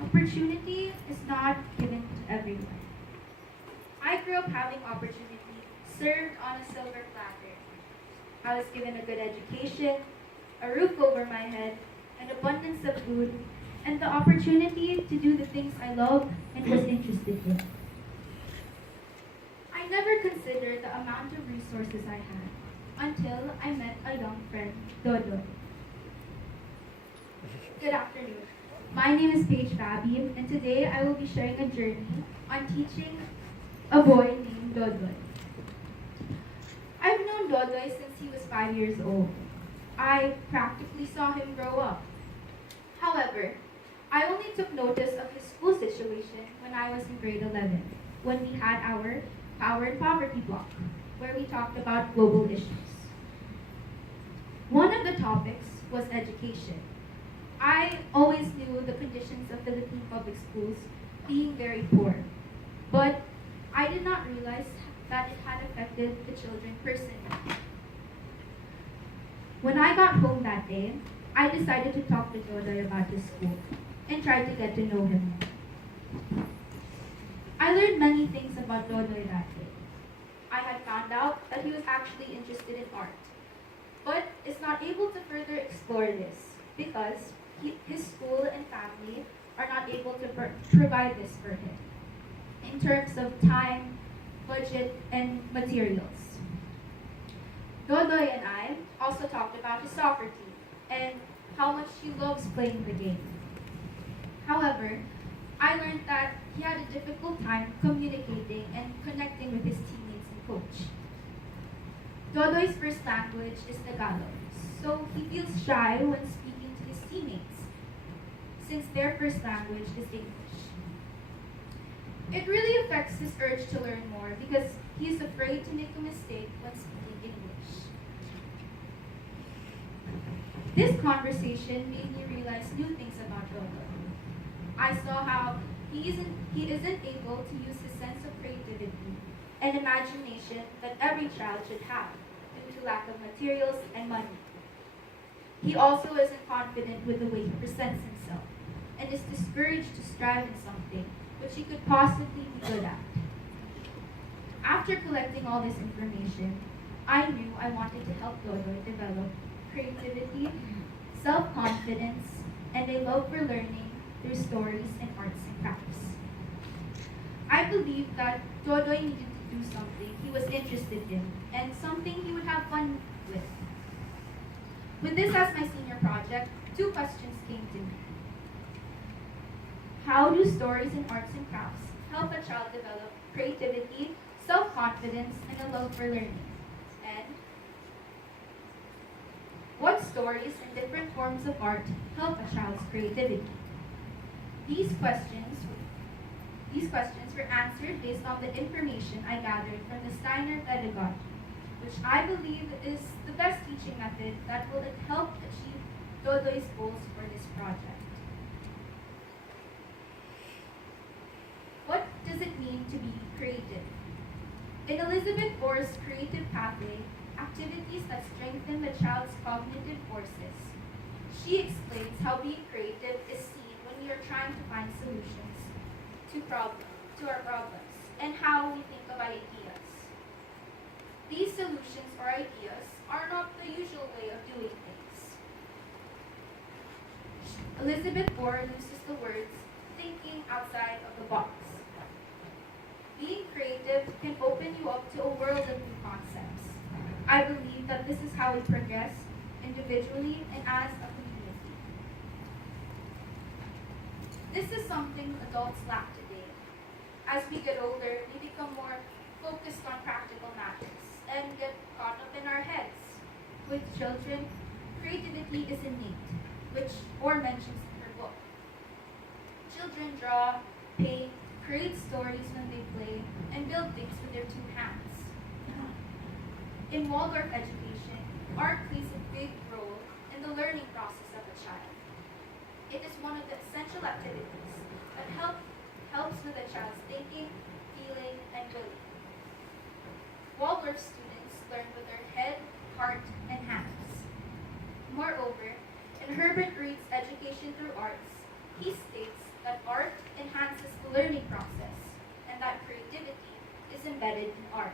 Opportunity is not given to everyone. I grew up having opportunity served on a silver platter. I was given a good education, a roof over my head, an abundance of food, and the opportunity to do the things I love and was interested in. I never considered the amount of resources I had until I met a young friend, Dodo. Good afternoon. My name is Paige and today I will be sharing a journey on teaching a boy named Dodoy. I've known Dodoy since he was 5 years old. I practically saw him grow up. However, I only took notice of his school situation when I was in grade 11, when we had our Power and Poverty block, where we talked about global issues. One of the topics was education. I always knew the conditions of Philippine public schools being very poor, but I did not realize that it had affected the children personally. When I got home that day, I decided to talk to Dodoy about his school and try to get to know him. I learned many things about Dodoy that day. I had found out that he was actually interested in art, but is not able to further explore this because his school and family are not able to provide this for him in terms of time, budget, and materials. Dodoy and I also talked about his soccer team and how much he loves playing the game. However, I learned that he had a difficult time communicating and connecting with his teammates and coach. Dodoy's first language is Tagalog, so he feels shy when speaking to his teammates, since their first language is English. It really affects his urge to learn more because he is afraid to make a mistake when speaking English. This conversation made me realize new things about Dodoy. I saw how he isn't able to use his sense of creativity and imagination that every child should have due to lack of materials and money. He also isn't confident with the way he presents himself and is discouraged to strive in something which he could possibly be good at. After collecting all this information, I knew I wanted to help Dodoy develop creativity, self-confidence, and a love for learning through stories and arts and crafts. I believed that Dodoy needed to do something he was interested in and something he would have fun with. With this as my senior project, two questions came to me. How do stories and arts and crafts help a child develop creativity, self-confidence, and a love for learning? And what stories and different forms of art help a child's creativity? These questions were answered based on the information I gathered from the Steiner pedagogy, which I believe is the best teaching method that will help achieve Dodoy's goals for this project. What does it mean to be creative? In Elizabeth Orr's Creative Pathway, Activities that Strengthen the Child's Cognitive Forces, she explains how being creative is seen when we are trying to find solutions to our problems and how we think of ideas. These solutions or ideas are not the usual way of doing things. Elizabeth Orr uses the words thinking outside of the box. Being creative can open you up to a world of new concepts. I believe that this is how we progress individually and as a community. This is something adults lack today. As we get older, we become more focused on practical matters and get caught up in our heads. With children, creativity is innate, which Orr mentions in her book. Children draw, paint, create stories when they play, and build things with their two hands. In Waldorf education, art plays a big role in the learning process of a child. It is one of the essential activities that helps with a child's thinking, feeling, and willing. Waldorf students learn with their head, heart, and hands. Moreover, in Herbert Reed's Education Through Arts, he states that art enhances the learning process and that creativity is embedded in art.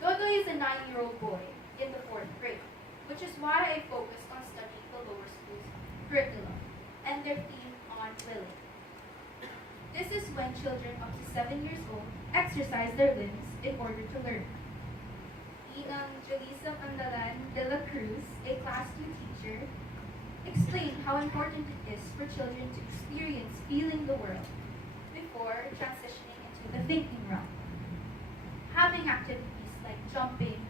Dodo is a 9-year-old boy in the 4th grade, which is why I focused on studying the lower school's curriculum and their theme on willing. This is when children up to 7 years old exercise their limbs in order to learn. Julissa Andalan de la Cruz, a class 2 teacher, explained how important it is for children to experience feeling the world before transitioning into the thinking realm. Having activities like jumping,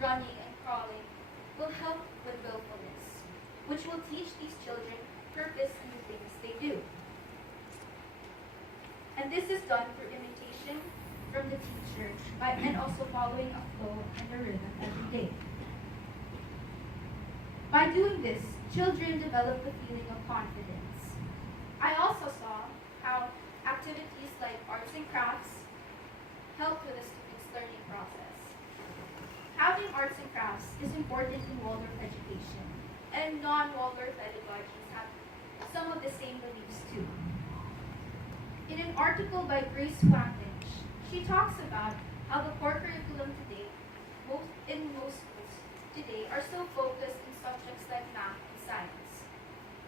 running, and crawling will help with willfulness, which will teach these children purpose in the things they do. And this is done through imitation from the teacher and also following a flow and a rhythm every day. By doing this, children develop the feeling of confidence. I also saw how activities like arts and crafts help with the students' learning process. Having arts and crafts is important in Waldorf education, and non-Waldorf pedagogies have some of the same beliefs too. In an article by Grace Wantage, she talks about how the core curriculum today, in most schools today, are so focused in subjects like math and science.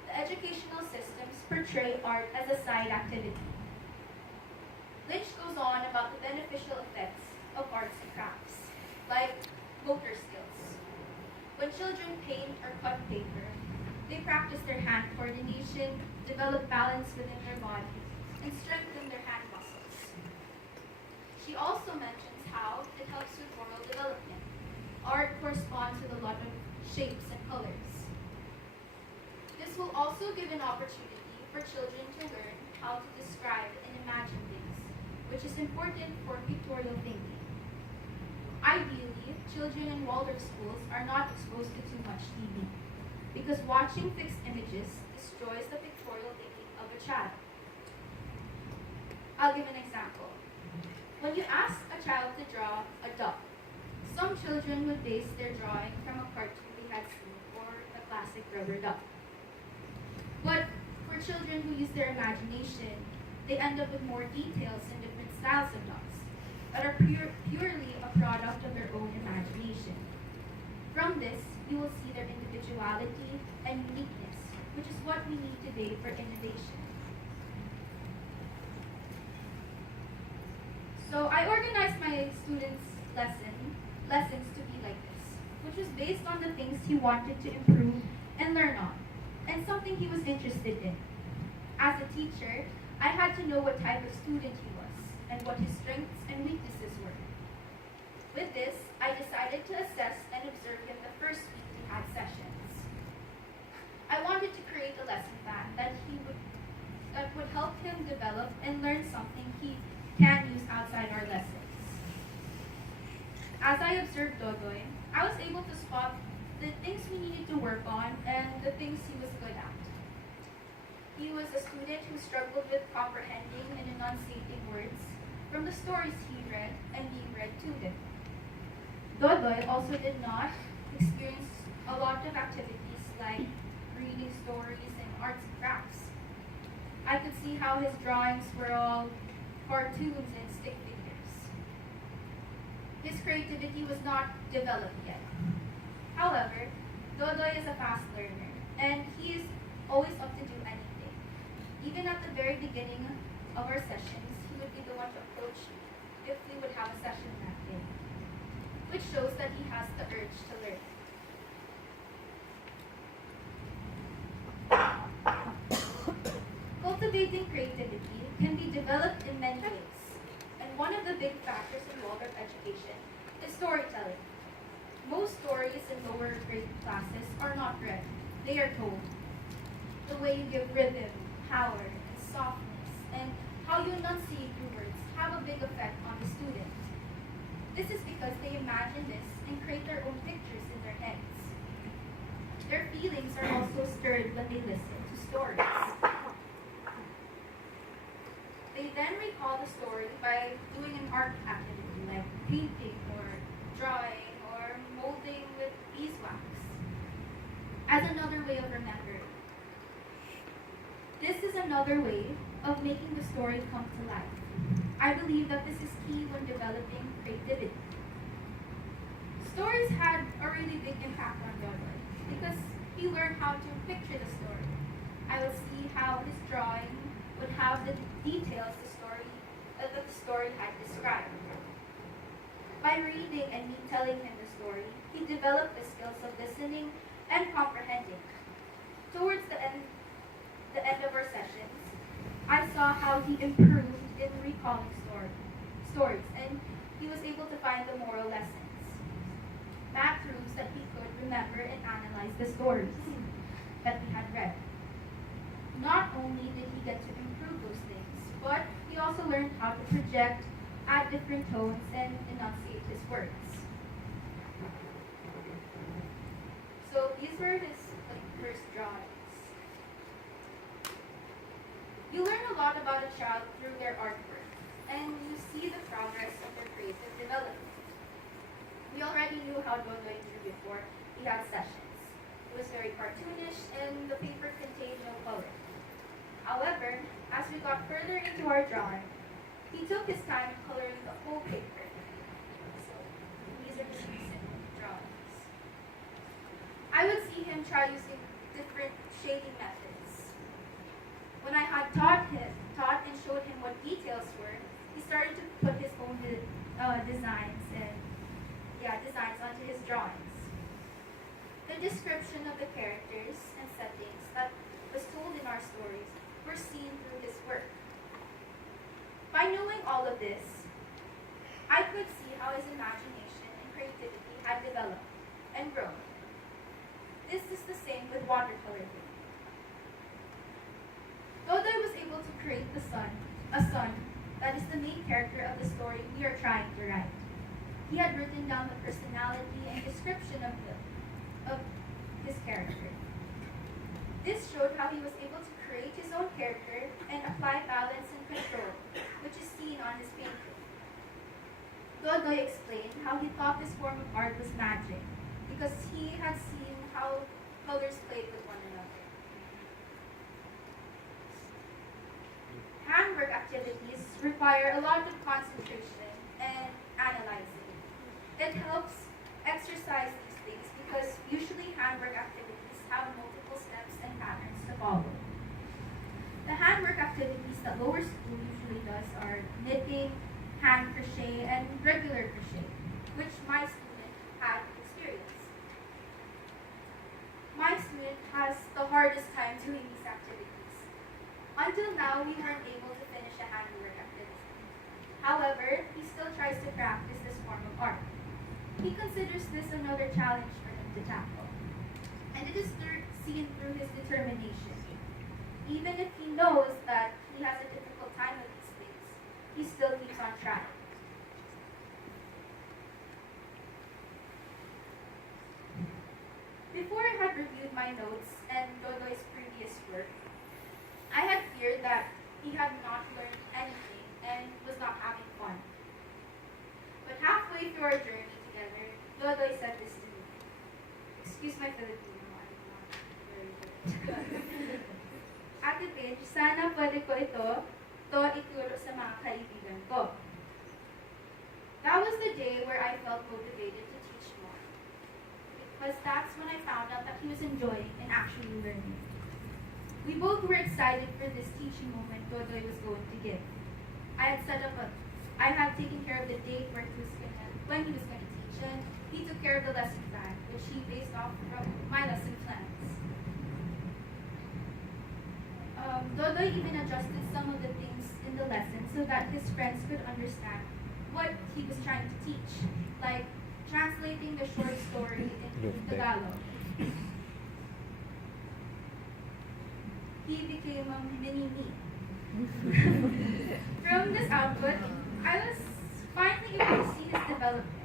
The educational systems portray art as a side activity. Lynch goes on about the beneficial effects of arts and crafts, like motor skills. When children paint or cut paper, they practice their hand coordination, develop balance within their body, and strengthen their hand muscles. She also mentions how it helps with moral development. Art corresponds with a lot of shapes and colors. This will also give an opportunity for children to learn how to describe and imagine things, which is important for pictorial thinking. Ideally, children in Waldorf schools are not exposed to too much TV, because watching fixed images destroys the pictorial thinking of a child. I'll give an example. When you ask a child to draw a duck, some children would base their drawing from a cartoon they had seen or a classic rubber duck. But for children who use their imagination, they end up with more details and different styles of ducks that are purely a product of their own imagination. From this, you will see their individuality and uniqueness, which is what we need today for innovation. So I organized my students' lessons to be like this, which was based on the things he wanted to improve and learn on, and something he was interested in. As a teacher, I had to know what type of student he was, and what his strengths and weaknesses were. With this, I decided to assess and observe him the first week we had sessions. I wanted to create a lesson plan that would help him develop and learn something he can use outside our lessons. As I observed Dodoy, I was able to spot the things we needed to work on and the things he was good at. He was a student who struggled with comprehending and enunciating words from the stories he read and being read to him. Dodoy also did not experience a lot of activities like reading stories and arts and crafts. I could see how his drawings were all cartoons and stick figures. His creativity was not developed yet. However, Dodoy is a fast learner, and he is always up to do anything. Even at the very beginning of our sessions, he would be the one to approach me if we would have a session that day, which shows that he has the urge to learn. Cultivating creativity can be developed in many ways, and one of the big factors in Waldorf education is storytelling. Most stories in lower grade classes are not read, they are told. The way you give rhythm, power, and softness, and how you enunciate your words have a big effect on the student. This is because they imagine this and create their own pictures in their heads. Their feelings are also stirred when they listen to stories. They then recall the story by doing an art activity like painting or drawing or molding with beeswax as another way of remembering. This is another way of making the story come to life. I believe that this is key when developing creativity. Stories had a really big impact on Yodoy because he learned how to picture the story. I would see how his drawing would have the details that the story had described. By reading and me telling him the story, he developed the skills of listening and comprehending. Towards the end of our sessions, I saw how he improved in recalling stories, and he was able to find the moral lessons. That proves that he could remember and analyze the stories that we had read. Not only did he get to improve those things, but he also learned how to project, add different tones, and enunciate his words. So these were his first drawings. You learn a lot about a child through their artwork, and you see the progress of their creative development. We already knew how Dodoy drew before we had sessions. It was very cartoonish, and the paper contained no color. However, as we got further into our drawing, he took his time coloring the whole paper. So these are his recent drawings. I would see him try using different shading methods. When I had taught and showed him what details were, he started to put his own designs onto his drawings. The description of the characters and settings that was told in our stories were seen through his work. By knowing all of this, I could see how his imagination and creativity had developed and grown. This is the same with watercolor painting. Dodoy was able to create a son that is the main character of the story we are trying to write. He had written down the personality and description of his character. This showed how he was able to create his own character and apply balance and control, which is seen on his painting. Dodoy explained how he thought this form of art was magic because he had seen how colors played with one another. Handwork activities require a lot of concentration and analyzing. It helps exercise these things because usually handwork activities have multiple steps and patterns to follow. The handwork activities that lower school usually does are knitting, hand crochet, and regular crochet, which my student had experienced. My student has the hardest time doing these activities. Until now, we weren't able to finish a handwork activity. However, he still tries to practice this form of art. He considers this another challenge for him to tackle. And it is seen through his determination. Even if he knows that he has a difficult time with these things, he still keeps on trying. Before I had reviewed my notes and Dodoy's previous work, I had feared that he had not learned anything and was not having fun. But halfway through our journey together, Dodoy said this to me. Excuse my Filipino, I'm not very good. Ate Paige, sana pwede ko ito ituro sa mga kaibigan ko. That was the day where I felt motivated to teach more. Because that's when I found out that he was enjoying and actually learning. We both were excited for this teaching moment Dodoy was going to give. I had taken care of the date when he was going to teach, and he took care of the lesson plan, which he based off from my lesson plans. Dodoy even adjusted some of the things in the lesson so that his friends could understand what he was trying to teach, like translating the short story into Tagalog. He became a mini-me. From this output, I was finally able to see his development.